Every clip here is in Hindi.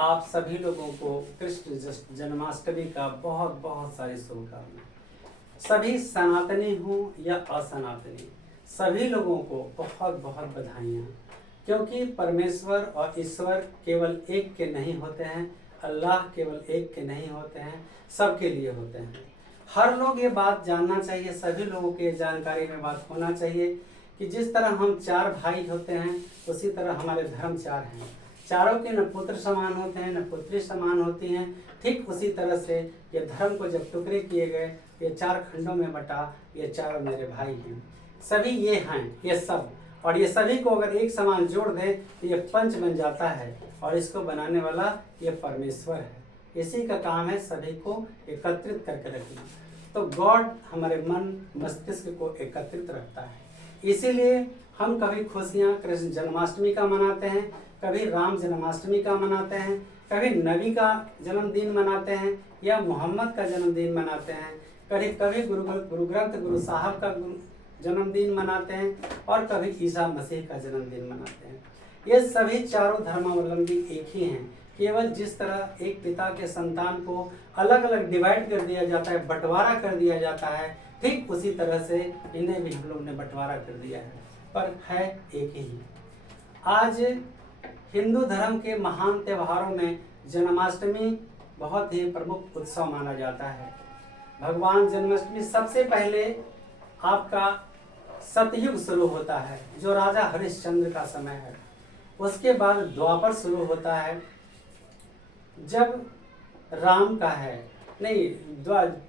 आप सभी लोगों को कृष्ण जन्माष्टमी का बहुत बहुत सारी शुभकामनाएं। सभी सनातनी हो या असनातनी, सभी लोगों को बहुत बहुत बधाइयाँ, क्योंकि परमेश्वर और ईश्वर केवल एक के नहीं होते हैं, अल्लाह केवल एक के नहीं होते हैं, सबके लिए होते हैं। हर लोग ये बात जानना चाहिए, सभी लोगों के जानकारी में बात होना चाहिए कि जिस तरह हम चार भाई होते हैं उसी तरह हमारे धर्म चार हैं। चारों के न पुत्र समान होते हैं न पुत्री समान होती हैं। ठीक उसी तरह से ये धर्म को जब टुकड़े किए गए, ये चार खंडों में बटा, ये चारों मेरे भाई हैं, सभी ये हैं, ये सब, और ये सभी को अगर एक समान जोड़ दें तो ये पंच बन जाता है, और इसको बनाने वाला ये परमेश्वर है। इसी का काम है सभी को एकत्रित करके रखना। तो गॉड हमारे मन मस्तिष्क को एकत्रित रखता है। इसीलिए हम कभी खुशियाँ कृष्ण जन्माष्टमी का मनाते हैं, कभी राम जन्माष्टमी का मनाते हैं, कभी नबी का जन्मदिन मनाते हैं या मोहम्मद का जन्मदिन मनाते हैं, कभी कभी गुरु ग्रंथ गुरु साहब का जन्मदिन मनाते हैं, और कभी ईसा मसीह का जन्मदिन मनाते हैं। ये सभी चारों धर्मावलंबी एक ही हैं। केवल जिस तरह एक पिता के संतान को अलग अलग डिवाइड कर दिया जाता है, बंटवारा कर दिया जाता है, ठीक उसी तरह से इन्हें भी हम लोग ने बंटवारा कर दिया है, पर है एक ही। आज हिंदू धर्म के महान त्योहारों में जन्माष्टमी बहुत ही प्रमुख उत्सव माना जाता है। भगवान जन्माष्टमी सबसे पहले आपका सतयुग शुरू होता है, जो राजा हरिश्चंद्र का समय है। उसके बाद द्वापर शुरू होता है, जब राम का है, नहीं,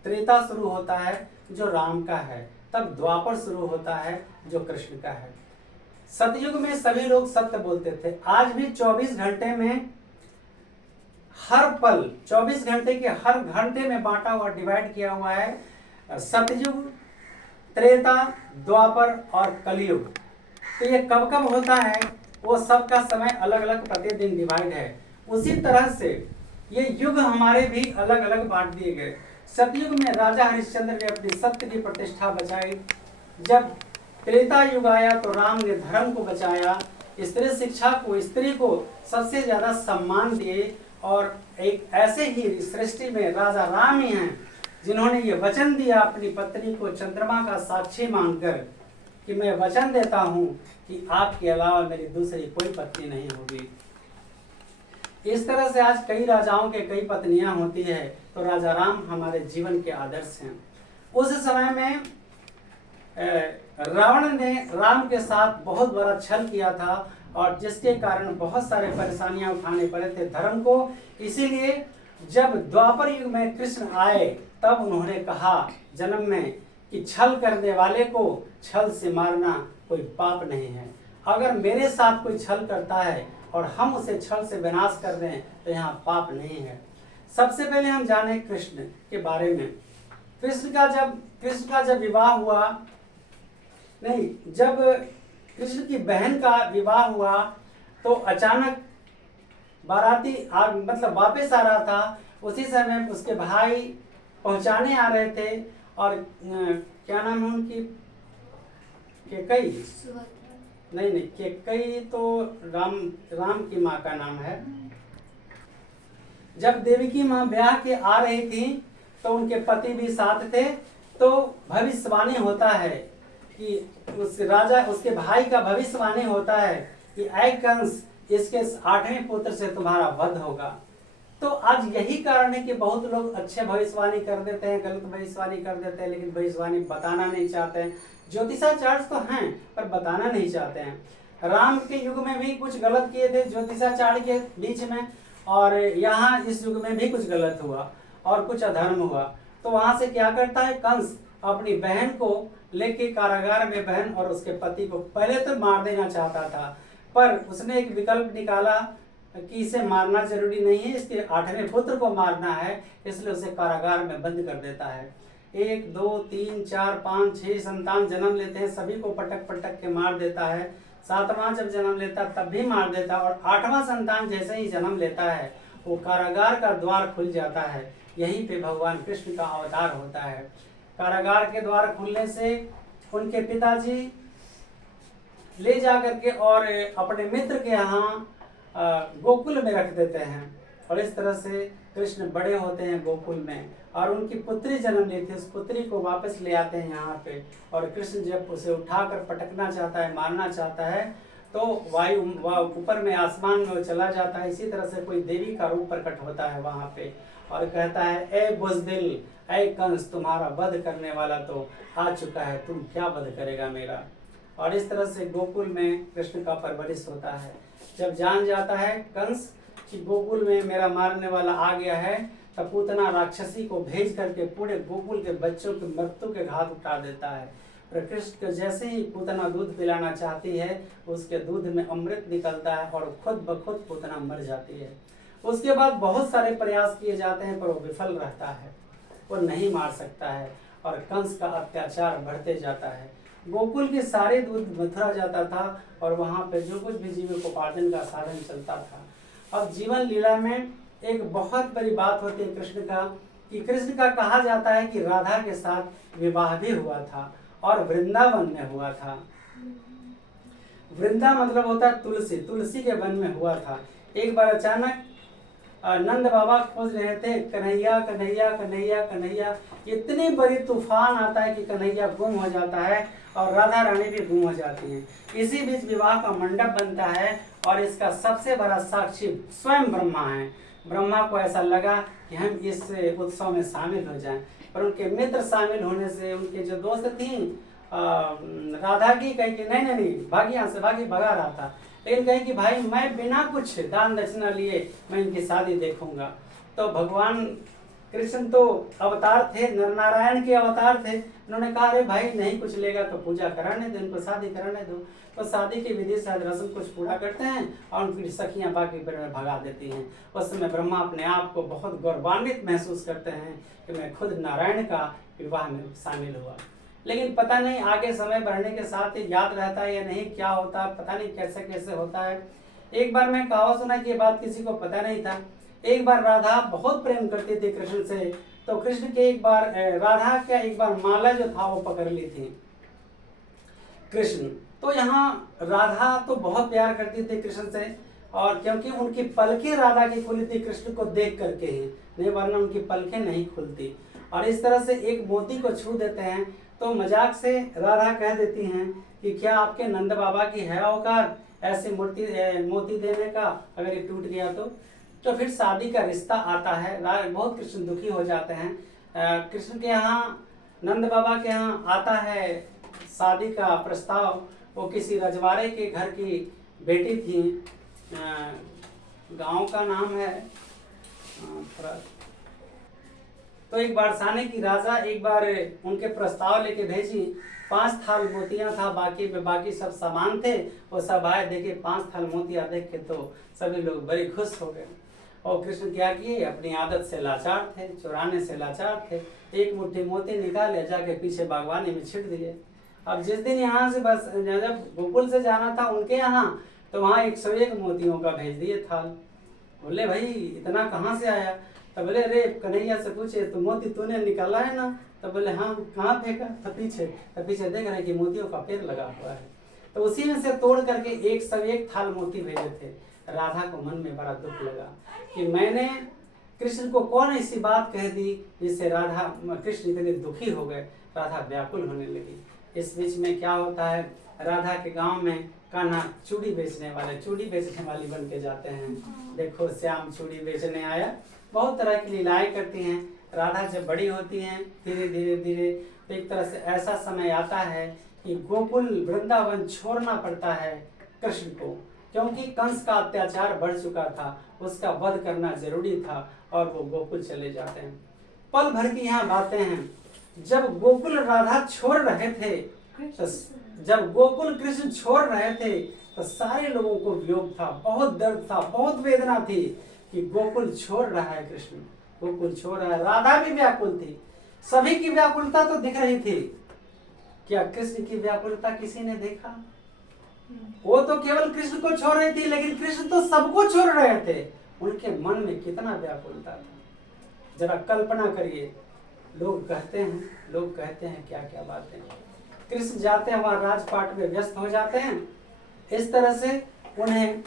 त्रेता शुरू होता है जो राम का है, तब द्वापर शुरू होता है जो कृष्ण का है। सतयुग में सभी लोग सत्य बोलते थे। आज भी 24 घंटे में हर पल, 24 घंटे के हर घंटे में बांटा हुआ, डिवाइड किया हुआ है सतयुग, त्रेता, द्वापर और कलयुग। तो ये कब कब होता है, वो सबका समय अलग अलग प्रतिदिन डिवाइड है। उसी तरह से ये युग हमारे भी अलग अलग बांट दिए गए। सतयुग में राजा हरिश्चंद्र ने अपनी सत्य की प्रतिष्ठा बचाई। जब त्रेता युग आया तो राम ने धर्म को बचाया, स्त्री शिक्षा को, स्त्री को सबसे ज्यादा सम्मान दिए, और एक ऐसे ही सृष्टि में राजा राम ही हैं जिन्होंने ये वचन दिया अपनी पत्नी को चंद्रमा का साक्षी मानकर कि मैं वचन देता हूं कि आपके अलावा मेरी दूसरी कोई पत्नी नहीं होगी। इस तरह से आज कई राजाओं के कई पत्नियां होती है, तो राजा राम हमारे जीवन के आदर्श हैं। उस समय में रावण ने राम के साथ बहुत बड़ा छल किया था, और जिसके कारण बहुत सारे परेशानियां उठाने पड़े थे धर्म को। इसीलिए जब द्वापर युग में कृष्ण आए तब उन्होंने कहा जन्म में कि छल करने वाले को छल से मारना कोई पाप नहीं है। अगर मेरे साथ कोई छल करता है और हम उसे छल से विनाश कर दें तो यहाँ पाप नहीं है। सबसे पहले हम जाने कृष्ण के बारे में। कृष्ण का जब विवाह हुआ, नहीं, जब कृष्ण की बहन का विवाह हुआ तो अचानक बाराती मतलब वापस आ रहा था। उसी समय उसके भाई पहुंचाने आ रहे थे, और क्या नाम है उनकी, केकई, नहीं, केकई तो राम की माँ का नाम है। जब देवी की माँ ब्याह के आ रही थी तो उनके पति भी साथ थे। तो भविष्यवाणी होता है कि उसके भाई का भविष्यवाणी होता है कि ऐ कंस, इसके 8वें पुत्र से तुम्हारा वध होगा। तो आज यही कारण है कि बहुत लोग अच्छे भविष्यवाणी कर देते हैं, गलत भविष्यवाणी कर देते हैं, लेकिन भविष्यवाणी बताना नहीं चाहते हैं। ज्योतिषाचार्य तो हैं पर बताना नहीं चाहते हैं। राम के युग में भी कुछ गलत किए थे ज्योतिषाचार्य के बीच में, और यहाँ इस युग में भी कुछ गलत हुआ और कुछ अधर्म हुआ। तो वहां से क्या करता है, कंस अपनी बहन को लेके कारागार में, बहन और उसके पति को पहले तो मार देना चाहता था, पर उसने एक विकल्प निकाला कि इसे मारना जरूरी नहीं है, इसके 8वें पुत्र को मारना है, इसलिए उसे कारागार में बंद कर देता है। 1 2 3 4 5 6 संतान जन्म लेते हैं, सभी को पटक पटक के मार देता है। 7वां जब जन्म लेता तब भी मार देता, और 8वां संतान जैसे ही जन्म लेता है वो कारागार का द्वार खुल जाता है। यहीं पे भगवान कृष्ण का अवतार होता है। कारागार के द्वार खुलने से उनके पिताजी ले जा करके और अपने मित्र के यहाँ गोकुल में रख देते हैं। और इस तरह से कृष्ण बड़े होते हैं गोकुल में और उनकी पुत्री जन्म ली थी, उस पुत्री को वापस ले आते हैं यहाँ पे। और कृष्ण जब उसे उठाकर पटकना चाहता है, मारना चाहता है, तो वायु ऊपर में आसमान में वो चला जाता है। इसी तरह से कोई देवी का रूप प्रकट होता है वहाँ पे और कहता है, ए बुज़दिल, ऐ कंस, तुम्हारा वध करने वाला तो आ चुका है, तुम क्या वध करेगा मेरा। और इस तरह से गोकुल में कृष्ण का परवरिश होता है। जब जान जाता है कंस कि गोकुल में मेरा मारने वाला आ गया है, तब पूतना राक्षसी को भेज करके पूरे गोकुल के बच्चों की मृत्यु के घात उठा देता है। और कृष्ण को जैसे ही पूतना दूध पिलाना चाहती है, उसके दूध में अमृत निकलता है और खुद ब खुद पूतना मर जाती है। उसके बाद बहुत सारे प्रयास किए जाते हैं पर वो विफल रहता है, वो नहीं मार सकता है और कंस का अत्याचार बढ़ते जाता है। गोकुल के सारे दूध मथुरा जाता था और वहाँ पे जो कुछ भी जीविकोपार्जन का साधन चलता था। अब जीवन लीला में एक बहुत बड़ी बात होती है कृष्ण का, कि कृष्ण का कहा जाता है कि राधा के साथ विवाह भी हुआ था और वृंदावन में हुआ था। वृंदा मतलब होता है तुलसी, तुलसी के वन में हुआ था। एक बार अचानक नंद बाबा खोज रहे थे, कन्हैया कन्हैया कन्हैया कन्हैया, इतनी बड़ी तूफान आता है कि कन्हैया गुम हो जाता है और राधा रानी भी गुम हो जाती हैं। इसी बीच विवाह का मंडप बनता है और इसका सबसे बड़ा साक्षी स्वयं ब्रह्मा है। ब्रह्मा को ऐसा लगा कि हम इस उत्सव में शामिल हो जाएं, पर उनके मित्र शामिल होने से उनके जो दोस्त थी राधा की कही कि नहीं नहीं नहीं, भागी यहाँ से, भागी, भगा रहा था। लेकिन कहे कि भाई मैं बिना कुछ दान दक्षिणा लिए मैं इनकी शादी देखूंगा। तो भगवान कृष्ण तो अवतार थे, नारायण के अवतार थे, उन्होंने कहा अरे भाई नहीं कुछ लेगा तो पूजा कराने दो, इनको शादी कराने दो। तो शादी की विधि से रस्म कुछ पूरा करते हैं और उनकी सखियां बाकी पर भगा देती हैं। उस समय ब्रह्मा अपने आप को बहुत गौरवान्वित महसूस करते हैं कि मैं खुद नारायण का विवाह में शामिल हुआ। लेकिन पता नहीं आगे समय बढ़ने के साथ ही याद रहता है या नहीं, क्या होता है पता नहीं, कैसे कैसे होता है। एक बार मैं कहावत सुना कि ये बात किसी को पता नहीं था। एक बार राधा बहुत प्रेम करती थी कृष्ण से, तो कृष्ण के एक बार राधा क्या एक बार माला जो था वो पकड़ ली थी कृष्ण। तो यहाँ राधा तो बहुत प्यार करती थी कृष्ण से, और क्योंकि उनकी पलकें राधा की खुली थी कृष्ण को देख करके ही, नहीं वरना उनकी पलकें नहीं खुलती। और इस तरह से एक मोती को छू देते हैं तो मजाक से राधा कह देती हैं कि क्या आपके नंद बाबा की है औकात ऐसे मोती देने का, अगर ये टूट गया तो फिर शादी का रिश्ता आता है। बहुत कृष्ण दुखी हो जाते हैं। कृष्ण के यहाँ, नंद बाबा के यहाँ आता है शादी का प्रस्ताव। वो किसी रजवाड़े के घर की बेटी थी, गांव का नाम है तो एक बार साने की राजा एक बार उनके प्रस्ताव लेके भेजी। 5 थाल मोतियां था, बाकी सब सामान थे। वो सब आए, देखे 5 थाल मोतियां देख के तो सभी लोग बड़े खुश हो गए। और कृष्ण क्या किए, अपनी आदत से लाचार थे, चुराने से लाचार थे। एक मुट्ठी मोती निकाले, जाके पीछे बागवानी में छिट दिए। अब जिस दिन यहाँ से बस जब गोकुल से जाना था उनके यहाँ, तो वहाँ 101 मोतियों का भेज दिए थाल। बोले भाई इतना कहाँ से आया? तो बोले अरे कन्हैया से पूछे, तो मोती तूने निकाला है ना? तो बोले हाँ, कहाँ फेंका? तो पीछे देख रहे कि मोतियों का पेड़ लगा हुआ है। तो उसी में से तोड़ करके 101 थाल मोती भेजे थे। राधा को मन में बड़ा दुख लगा कि मैंने कृष्ण को कौन ऐसी बात कह दी जिससे कृष्ण इतने दुखी हो गए। राधा व्याकुल होने लगी। इस बीच में क्या होता है, राधा के गांव में कान्हा चूड़ी बेचने वाली बन के जाते हैं। देखो श्याम चूड़ी बेचने आया। बहुत तरह की लीलाएं करती हैं। राधा जब बड़ी होती हैं धीरे धीरे तो एक तरह से ऐसा समय आता है कि गोकुल वृंदावन छोड़ना पड़ता है कृष्ण को, क्योंकि कंस का अत्याचार बढ़ चुका था, उसका वध करना जरूरी था और वो गोकुल चले जाते हैं। पल भर की यहाँ बातें हैं। जब गोकुल राधा छोड़ रहे थे, जब गोकुल कृष्ण छोड़ रहे थे तो सारे लोगों को वियोग था, बहुत दर्द था, बहुत वेदना थी कि गोकुल छोड़ रहा है कृष्ण, गोकुल छोड़ रहा है। राधा भी व्याकुल थी, सभी की व्याकुलता तो दिख रही थी। क्या कृष्ण की व्याकुलता किसी ने देखा? वो तो केवल कृष्ण को छोड़ रही थी, लेकिन कृष्ण तो सबको छोड़ रहे थे। उनके मन में कितना व्याकुलता था, जरा कल्पना करिए। लोग कहते हैं क्या क्या बातें। कृष्ण जाते हैं वहां राजपाट में व्यस्त हो जाते हैं। इस तरह से उन्हें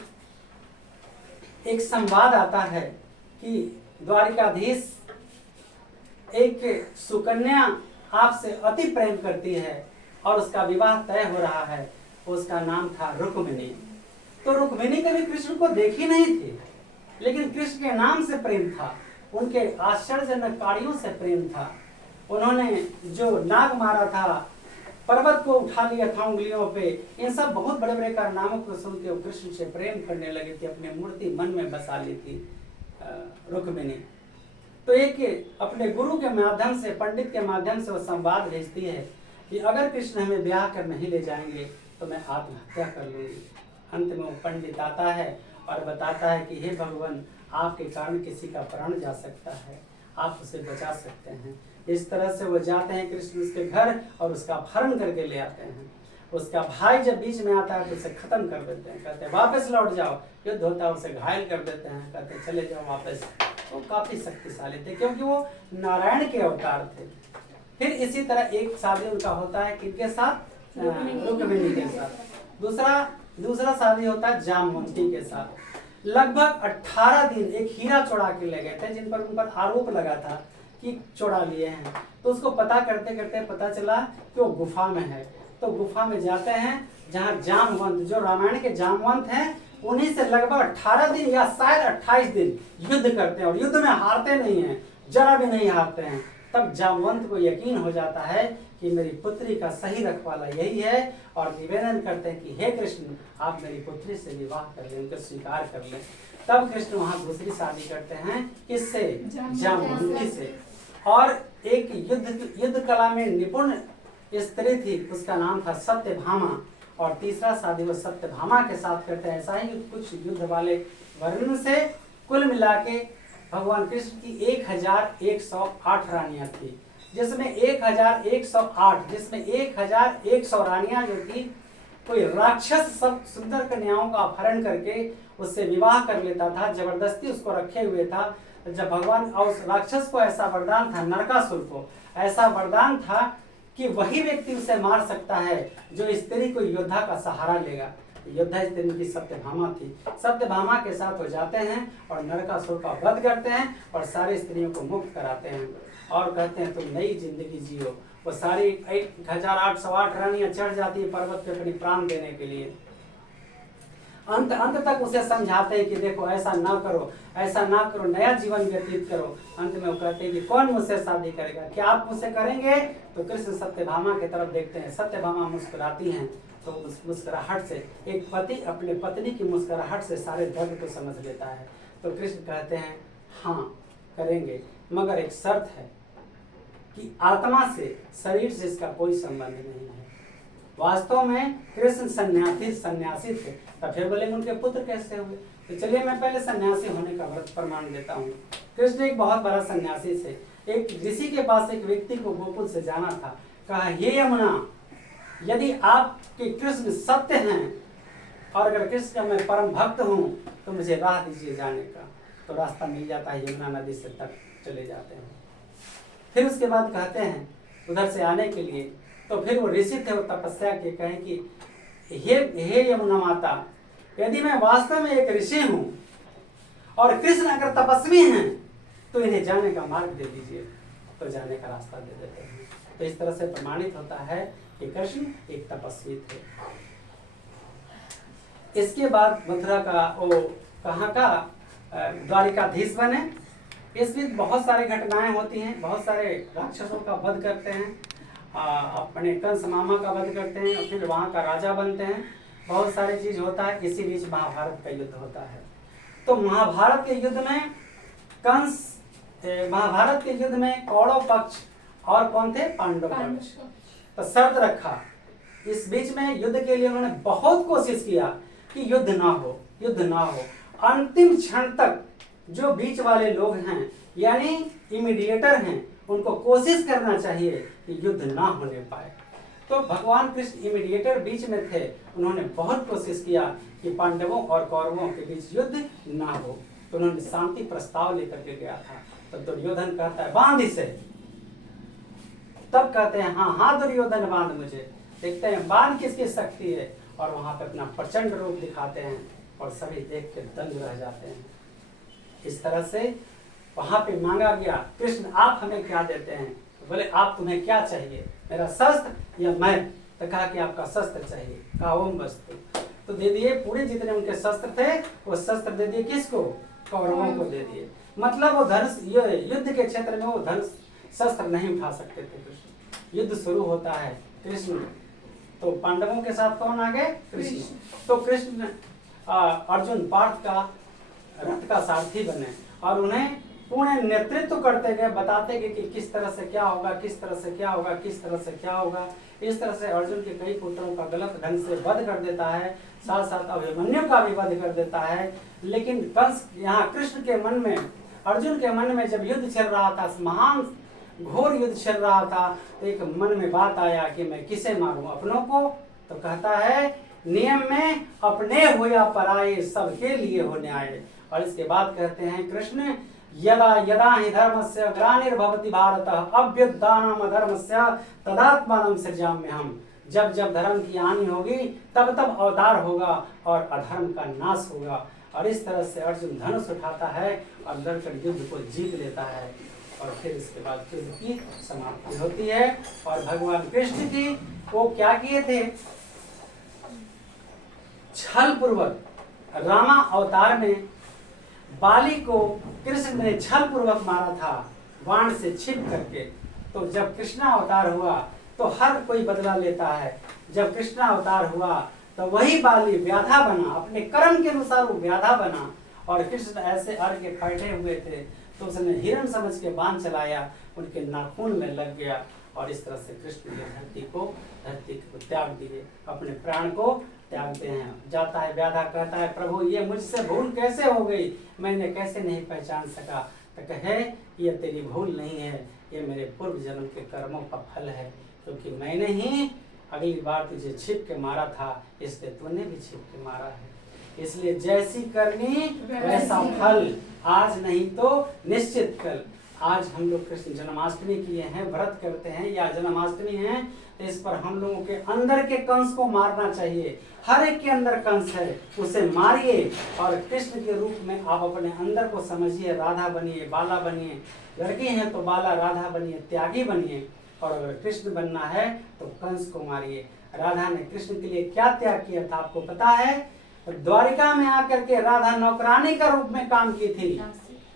एक संवाद आता है कि द्वारिकाधीश एक सुकन्या आपसे अति प्रेम करती है और उसका विवाह तय हो रहा है, उसका नाम था रुक्मिणी। तो रुक्मिणी कभी कृष्ण को देखी नहीं थी, लेकिन कृष्ण के नाम से प्रेम था, उनके आश्चर्यजनक कार्यों से प्रेम था। उन्होंने जो नाग मारा था, पर्वत को उठा लिया था उंगलियों पे, इन सब बहुत बड़े बड़े कारनामों को सुन के वो कृष्ण से प्रेम करने लगी थी, अपनी मूर्ति मन में बसा ली थी रुक्मिणी। तो एक अपने गुरु के माध्यम से, पंडित के माध्यम से वो संवाद भेजती है कि अगर कृष्ण हमें ब्याह कर नहीं ले जाएंगे तो मैं आत्महत्या कर लूंगी। अंत में वो पंडित आता है और बताता है कि हे भगवान, आपके कारण किसी का प्राण जा सकता है, आप उसे बचा सकते हैं। इस तरह से वो जाते हैं कृष्ण उसके घर और उसका अपहरण करके ले आते हैं। उसका भाई जब बीच में आता है तो उसे खत्म कर देते हैं, कहते हैं वापस लौट जाओ। युद्ध होता है, उसे घायल कर देते हैं, कहते हैं चले जाओ वापस। वो काफी शक्तिशाली थे क्योंकि वो नारायण के अवतार थे। फिर इसी तरह एक शादी उनका होता है किनके साथ? रुक्मिणी के साथ। दूसरा शादी होता है जामवंती के साथ। लगभग 18 दिन एक हीरा चुरा के ले गए थे, जिन पर उन पर आरोप लगा था कि चुरा लिए हैं। तो उसको पता करते करते पता चला कि वो गुफा में है। तो गुफा में जाते हैं जहाँ जामवंत, जो रामायण के जामवंत हैं, उन्हीं से लगभग 18 दिन या शायद 28 दिन युद्ध करते हैं और युद्ध में हारते नहीं हैं, जरा भी नहीं हारते हैं। तब जामवंत को यकीन हो जाता है कि मेरी पुत्री का सही रखवाला यही है और निवेदन करते हैं कि हे कृष्ण, आप मेरी पुत्री से विवाह कर लें, उनको स्वीकार कर लें। तब कृष्ण वहाँ दूसरी शादी करते हैं, किससे? जामवंती से। और एक युद्ध कला में निपुण स्त्री थी, उसका नाम था सत्यभामा। और तीसरा शादी वो सत्यभामा के साथ करते हैं। ऐसा ही कुछ युद्ध वाले वर्ण से कुल मिला के भगवान कृष्ण की 1108 रानियां थी, जिसमें 1100 रानियां जो थी, कोई राक्षस सब सुंदर कन्याओं का अपहरण करके उससे विवाह कर लेता था, जबरदस्ती उसको रखे हुए था। जब भगवान और उस राक्षस को ऐसा वरदान था, नरकासुर को ऐसा वरदान था कि वही व्यक्ति उसे मार सकता है जो स्त्री को योद्धा का सहारा लेगा। योद्धा स्त्री की सत्यभामा थी। सत्यभामा के साथ हो जाते हैं और नरकासुर का वध करते हैं और सारी स्त्रियों को मुक्त कराते हैं और कहते हैं तुम नई जिंदगी जियो। वो सारी 1808 रानियां चढ़ जाती है पर्वत पे अपनी प्राण देने के लिए। अंत तक उसे समझाते हैं कि देखो ऐसा ना करो, नया जीवन व्यतीत करो। अंत में वो कहते हैं कि कौन मुझसे शादी करेगा, क्या आप मुझसे करेंगे? तो कृष्ण सत्यभामा की तरफ देखते हैं, सत्यभामा मुस्कुराती हैं। तो उस मुस्कुराहट से एक पति अपने पत्नी की मुस्कुराहट से सारे दर्द को समझ लेता है। तो कृष्ण कहते हैं हाँ करेंगे, मगर एक शर्त है कि आत्मा से, शरीर से इसका कोई संबंध नहीं है। वास्तव में कृष्ण सन्यासी थे। तब फिर बोलेंगे उनके पुत्र कैसे हुए? तो चलिए मैं पहले सन्यासी होने का व्रत प्रमाण देता हूँ। कृष्ण एक बहुत बड़ा सन्यासी थे। एक ऋषि के पास एक व्यक्ति को गोकुल से जाना था। कहा हे यमुना, यदि आपके कृष्ण सत्य हैं और अगर कृष्ण का मैं परम भक्त हूँ तो मुझे राह दीजिए जाने का। तो रास्ता मिल जाता है, यमुना नदी से तक चले जाते हैं। फिर उसके बाद कहते हैं उधर से आने के लिए, तो फिर वो ऋषि थे, वो तपस्या के कहें कि हे यमुना माता, यदि मैं वास्तव में एक ऋषि हूँ और कृष्ण अगर तपस्वी हैं तो इन्हें जाने का मार्ग दे दीजिए। तो जाने का रास्ता दे देते हैं। तो इस तरह से प्रमाणित होता है कि कृष्ण एक तपस्वी थे। इसके बाद मथुरा का वो कहाँ का द्वारिकाधीश बने। इस बीच बहुत सारी घटनाएं होती हैं, बहुत सारे राक्षसों का वध करते हैं, अपने कंस मामा का वध करते हैं और फिर वहाँ का राजा बनते हैं। बहुत सारी चीज होता है। इसी बीच महाभारत का युद्ध होता है। तो महाभारत के युद्ध में कौरव पक्ष और कौन थे? पांडव पक्ष। तो शर्त रखा, इस बीच में युद्ध के लिए उन्होंने बहुत कोशिश किया कि युद्ध ना हो। अंतिम क्षण तक जो बीच वाले लोग हैं यानी इमीडिएटर हैं, उनको कोशिश करना चाहिए कि युद्ध ना होने पाए। तो भगवान कृष्ण इमीडिएटर बीच में थे। उन्होंने बहुत कोशिश किया कि पांडवों और कौरवों के बीच युद्ध ना हो। तो उन्होंने शांति प्रस्ताव लेकर के गया था। तो दुर्योधन कहता है बांध इसे। तब कहते हैं हाँ दुर्योधन बांध मुझे। देखते हैं बांध किसकी शक्ति है, और वहां पे अपना प्रचंड रूप दिखाते हैं और सभी देख के दंग रह जाते हैं। इस तरह से वहां पे मांगा गया, कृष्ण आप हमें क्या देते हैं? तो बोले आप तुम्हें क्या चाहिए, मेरा शस्त्र या मैं? तो कहा कि आपका शस्त्र चाहिए। कहा ओम वस्तु, तो दे दिए। पूरे जितने उनके शस्त्र थे वो शस्त्र दे दिए। किसको? कौरवों को दे दिए। मतलब वो धनुष, युद्ध के क्षेत्र में वो धनुष शस्त्र नहीं उठा सकते थे कृष्ण। युद्ध शुरू होता है कृष्ण, तो पांडवों के साथ कौन आ गए? कृष्ण। तो कृष्ण अर्जुन पार्थ का रथ का सारथी बने और उन्हें पूर्ण नेतृत्व करते गए, बताते गए कि किस तरह से क्या होगा, किस तरह से क्या होगा, किस तरह से क्या होगा। इस तरह से अर्जुन के कई पुत्रों का गलत ढंग से वध कर देता है, साथ साथ अभिमन्यु का भी वध कर देता है। लेकिन कंस यहाँ कृष्ण के मन में, अर्जुन के मन में जब युद्ध चल रहा था, महान घोर युद्ध चल रहा था, तो एक मन में बात आया कि मैं किसे मारूं, अपनों को? तो कहता है नियम में अपने हो या पराये सबके लिए हो न्याय। और इसके बाद कहते हैं कृष्ण यदा यदा हि धर्मस्य ग्लानिर्भवति भारत अभ्युत्थानम् अधर्मस्य तदात्मानं सृजाम्यहम्। जब जब धर्म की हानि होगी तब तब अवतार होगा और अधर्म का नाश होगा। और इस तरह से अर्जुन धनुष उठाता है और लड़कर युद्ध को जीत लेता है। और फिर इसके बाद युद्ध की समाप्ति होती है। और भगवान कृष्ण की वो क्या किए थे? छल पूर्वक रामा अवतार में बाली को कृष्ण ने छल पूर्वक मारा था, बाण से छिप करके। तो जब कृष्णा अवतार हुआ तो हर कोई बदला लेता है। जब कृष्णा अवतार हुआ तो वही बाली व्याधा बना, अपने कर्म के अनुसार वो व्याधा बना। और कृष्ण ऐसे अड़ के खड़े हुए थे तो उसने हिरण समझ के बाण चलाया, उनके नाखून में लग गया। और इस तरह से कृष्ण ने धरती को त्याग दिए, अपने प्राण को त्यागते हैं। जाता है व्याधा, कहता है प्रभु ये मुझसे भूल कैसे हो गई, मैंने कैसे नहीं पहचान सका? तो कहे ये तेरी भूल नहीं है, ये मेरे पूर्व जन्म के कर्मों का फल है, क्योंकि मैंने ही अगली बार तुझे छिप के मारा था, इसलिए तूने भी छिप के मारा है। इसलिए जैसी करनी वैसा फल, आज नहीं तो निश्चित कल। आज हम लोग कृष्ण जन्माष्टमी किए हैं, व्रत करते हैं या जन्माष्टमी है, तो इस पर हम लोगों के अंदर के कंस को मारना चाहिए। हर एक के अंदर कंस है, उसे मारिए। और कृष्ण के रूप में आप अपने अंदर को समझिए, राधा बनिए, बाला बनिए। लड़की हैं तो बाला राधा बनिए, त्यागी बनिए। और अगर कृष्ण बनना है तो कंस को मारिए। राधा ने कृष्ण के लिए क्या त्याग किया था आपको पता है? द्वारिका में आकर के राधा नौकरानी का रूप में काम की थी,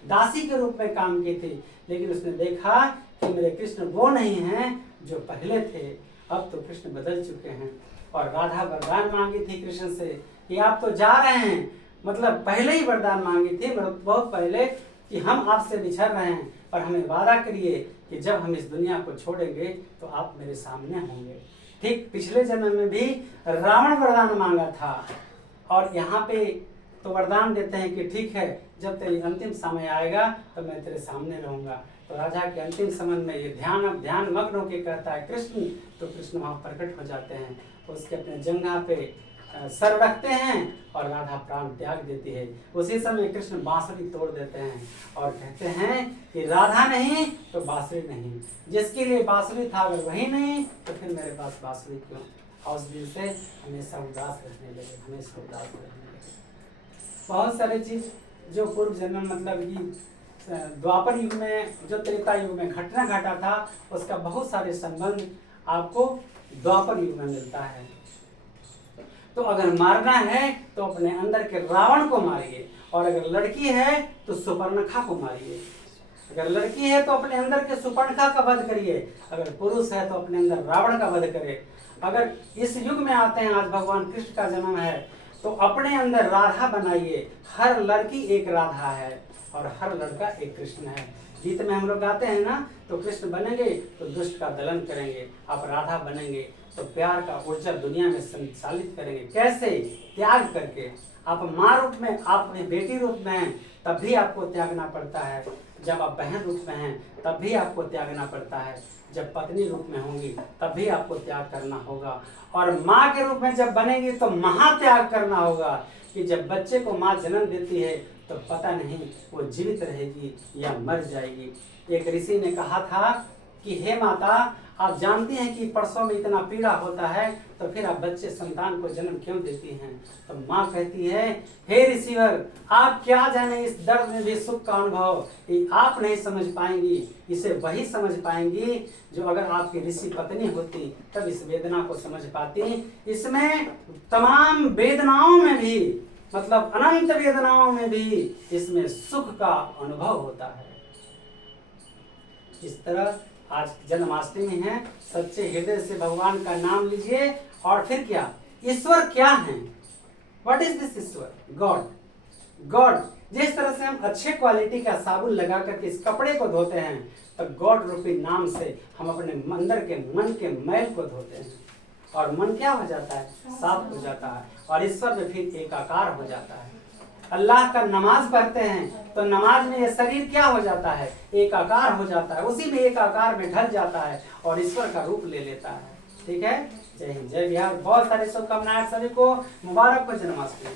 दासी के रूप में काम की थी। लेकिन उसने देखा कि मेरे कृष्ण वो नहीं हैं जो पहले थे, अब तो कृष्ण बदल चुके हैं। और राधा वरदान मांगी थी कृष्ण से कि आप तो जा रहे हैं, मतलब पहले ही वरदान मांगी थी बहुत पहले कि हम आपसे बिछड़ रहे हैं, पर हमें वादा करिए कि जब हम इस दुनिया को छोड़ेंगे तो आप मेरे सामने होंगे। ठीक पिछले जन्म में भी रावण वरदान मांगा था, और यहाँ पे तो वरदान देते हैं कि ठीक है जब तेरी अंतिम समय आएगा तो मैं तेरे सामने रहूंगा। तो राजा के अंतिम समय में ये ध्यान मग्न होकर कहता है कृष्ण, तो कृष्ण वहाँ प्रकट हो जाते हैं, उसके अपने जंघा पे सर रखते हैं और राधा प्राण त्याग देती है। उसी समय कृष्ण बांसुरी तोड़ देते हैं और कहते हैं कि राधा नहीं तो बांसुरी नहीं, जिसके लिए बांसुरी था अगर वही नहीं तो फिर मेरे पास बांसुरी क्यों? और उस दिन से हमेशा उदास रहने लगे, हमेशा उदास रहने लगे। बहुत सारे चीज जो पूर्व जन्म मतलब कि द्वापर युग में जो त्रेता युग में घटना घटा था उसका बहुत सारे संबंध आपको द्वापर युग में मिलता है। तो अगर मारना है तो अपने अंदर के रावण को मारिए, और अगर लड़की है तो सुपर्णखा को मारिए। अगर लड़की है तो अपने अंदर के सुपर्णखा का वध करिए, अगर पुरुष है तो अपने अंदर रावण का वध करे। अगर इस युग में आते हैं, आज भगवान कृष्ण का जन्म है, तो अपने अंदर राधा बनाइए। हर लड़की एक राधा है और हर लड़का एक कृष्ण है। गीत में हम लोग गाते हैं ना, तो कृष्ण बनेंगे तो दुष्ट का दलन करेंगे, आप राधा बनेंगे तो प्यार का ऊर्जा दुनिया में संचालित करेंगे। कैसे? त्याग करके। आप माँ रूप में, आप बेटी रूप में हैं तब भी आपको त्यागना पड़ता है, जब आप बहन रूप में हैं तब भी आपको त्यागना पड़ता है, जब पत्नी रूप में होंगी तब भी आपको त्याग करना होगा, और माँ के रूप में जब बनेगी तो महात्याग करना होगा कि जब बच्चे को माँ जन्म देती है तो पता नहीं वो जीवित रहेगी या मर जाएगी। एक ऋषि ने कहा था कि हे माता, आप जानती हैं कि प्रसव में इतना पीड़ा होता है, तो फिर आप बच्चे संतान को जन्म क्यों देती हैं? तो माँ कहती है, हे ऋषिवर, आप क्या जाने इस दर्द में भी सुख का अनुभव, ये आप नहीं समझ पाएंगी, इसे वही समझ पाएंगी जो अगर आपकी ऋषि पत्नी होती तब इस वेदना को समझ पाती। इसमें तमाम वेदनाओं में भी, मतलब अनंत वेदनाओं में भी इसमें सुख का अनुभव होता है। इस तरह आज जन्माष्टमी है, सच्चे हृदय से भगवान का नाम लीजिए। और फिर क्या, ईश्वर क्या है? What is this Ishwar? God. God, जिस तरह से हम अच्छे क्वालिटी का साबुन लगा करके इस कपड़े को धोते हैं, तो गॉड रूपी नाम से हम अपने अंदर के मन के मैल को धोते हैं, और मन क्या हो जाता है? साफ हो जाता है, और ईश्वर में फिर एकाकार हो जाता है। अल्लाह का नमाज पढ़ते हैं तो नमाज में ये शरीर क्या हो जाता है? एकाकार हो जाता है, उसी में एकाकार में ढल जाता है और ईश्वर का रूप ले लेता है। ठीक है, जय हिंद, जय बिहार। बहुत सारे शुभकामनाएं सभी को, मुबारक हो जन्माष्टमी।